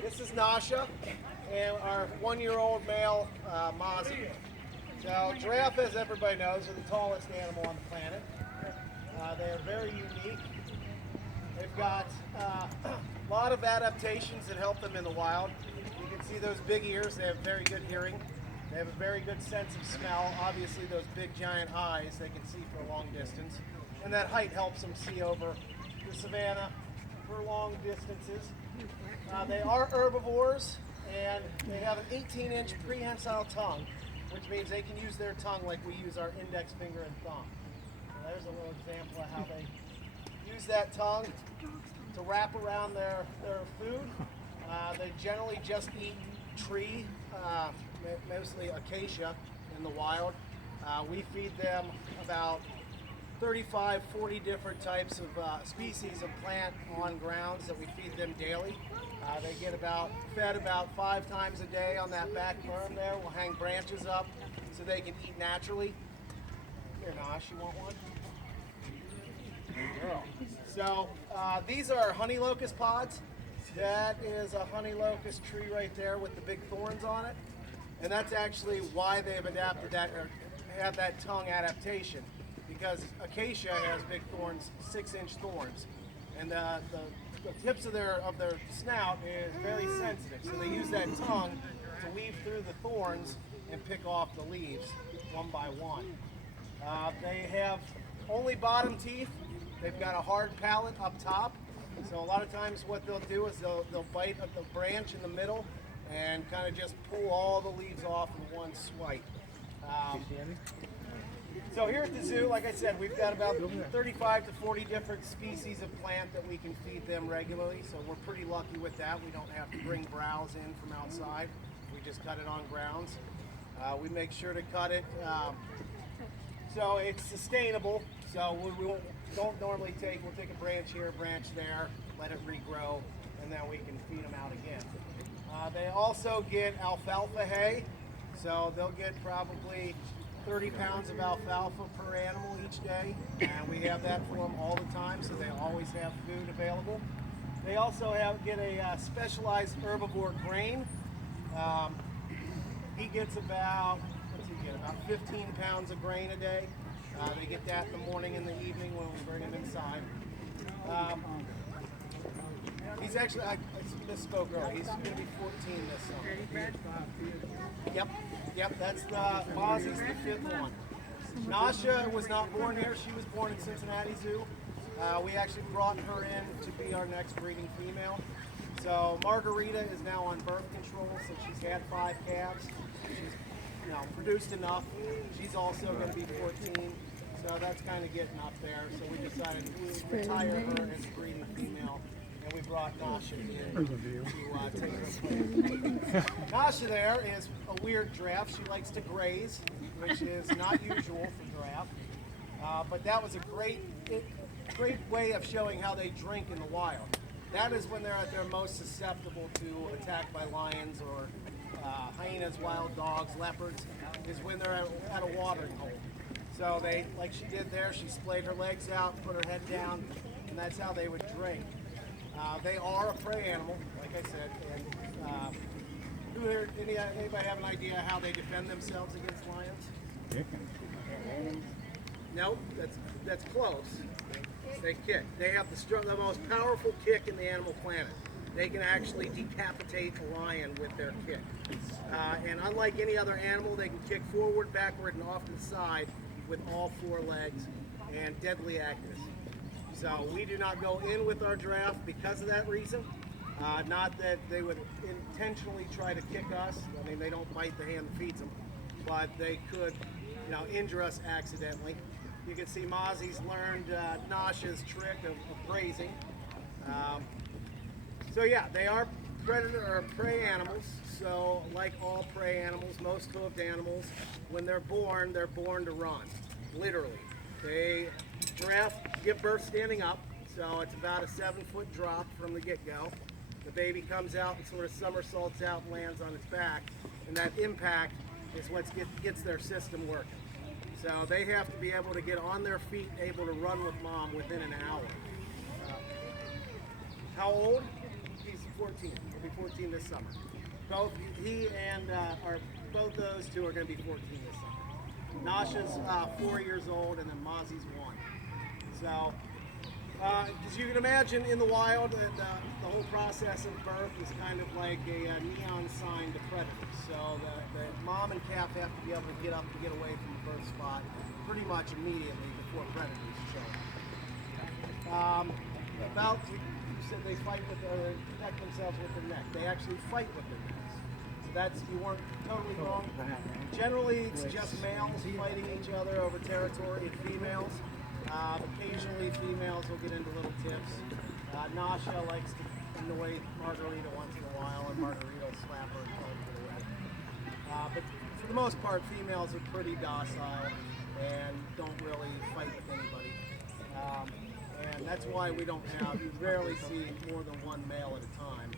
This is Nasha and our one-year-old male Mozzie. So giraffe, as everybody knows, are the tallest animal on the planet. They are very unique. They've got a lot of adaptations that help them in the wild. You can see those big ears. They have very good hearing. They have a very good sense of smell. Obviously, those big giant eyes, they can see for a long distance. And that height helps them see over the savanna for long distances. They are herbivores, and they have an 18-inch prehensile tongue, which means they can use their tongue like we use our index finger and thumb. So there's a little example of how they use that tongue to wrap around their food. They generally just eat tree, mostly acacia in the wild. We feed them about 35, 40 different types of species of plant on grounds that we feed them daily. They get fed about 5 times a day on that back berm there. We'll hang branches up so they can eat naturally. Here, Nash, you want one? Good girl. So these are honey locust pods. That is a honey locust tree right there with the big thorns on it. And that's actually why they've adapted that, or have that tongue adaptation. Because acacia has big thorns, 6-inch thorns, and the tips of their snout is very sensitive. So they use that tongue to weave through the thorns and pick off the leaves one by one. They have only bottom teeth. They've got a hard palate up top. So a lot of times what they'll do is they'll bite at the branch in the middle and kind of just pull all the leaves off in one swipe. So here at the zoo, like I said, we've got about 35 to 40 different species of plant that we can feed them regularly. So we're pretty lucky with that. We don't have to bring browse in from outside. We just cut it on grounds. We make sure to cut it so it's sustainable. So don't normally we'll take a branch here, a branch there, let it regrow, and then we can feed them out again. They also get alfalfa hay. So they'll get probably 30 pounds of alfalfa per animal each day, and we have that for them all the time, so they always have food available. They also get a specialized herbivore grain. He gets about 15 pounds of grain a day. They get that in the morning and the evening when we bring him inside. He's actually, I misspoke earlier, he's going to be 14 this summer. Yep, that's Mozzie's the 5th one. Nasha was not born here, she was born in Cincinnati Zoo. We actually brought her in to be our next breeding female. So Margarita is now on birth control, so she's had 5 calves. She's produced enough. She's also going to be 14, so that's kind of getting up there. So we decided to retire her as a breeding female. And we brought Nasha in to take her place. Nasha there is a weird giraffe. She likes to graze, which is not usual for giraffe. But that was a great way of showing how they drink in the wild. That is when they're at their most susceptible to attack by lions or hyenas, wild dogs, leopards, is when they're at a watering hole. So they, like she did there, she splayed her legs out, put her head down, and that's how they would drink. They are a prey animal, like I said, and anybody have an idea how they defend themselves against lions? Nope, that's close. They kick. They have the most powerful kick in the animal planet. They can actually decapitate a lion with their kick. And unlike any other animal, they can kick forward, backward, and off to the side with all 4 legs, and deadly accuracy. So we do not go in with our giraffe because of that reason. Not that they would intentionally try to kick us. I mean, they don't bite the hand that feeds them, but they could, injure us accidentally. You can see Mozzie's learned Nasha's trick of grazing. So yeah, they are predator or prey animals. So like all prey animals, most hoofed animals, when they're born to run, literally. Giraffe give birth standing up, so it's about a 7-foot drop from the get-go. The baby comes out and sort of somersaults out and lands on its back, and that impact is what gets their system working. So they have to be able to get on their feet, able to run with mom within an hour. How old? He's 14. He'll be 14 this summer. Both he and both those two are going to be 14 this summer. Nasha's 4 years old, and then Mozzie's 1. So, as you can imagine, in the wild, the whole process of birth is kind of like a neon sign to predators. So the mom and calf have to be able to get up and get away from the birth spot pretty much immediately before predators show up. You said they fight with or protect themselves with their neck. They actually fight with their necks. So that's, you weren't totally wrong. Generally, it's just males fighting each other over territory and females. Occasionally, females will get into little tiffs. Nasha likes to annoy Margarita once in a while, and Margarita will slap her and tell her to get away. But for the most part, females are pretty docile and don't really fight with anybody. And that's why we don't have, you rarely see more than one male at a time.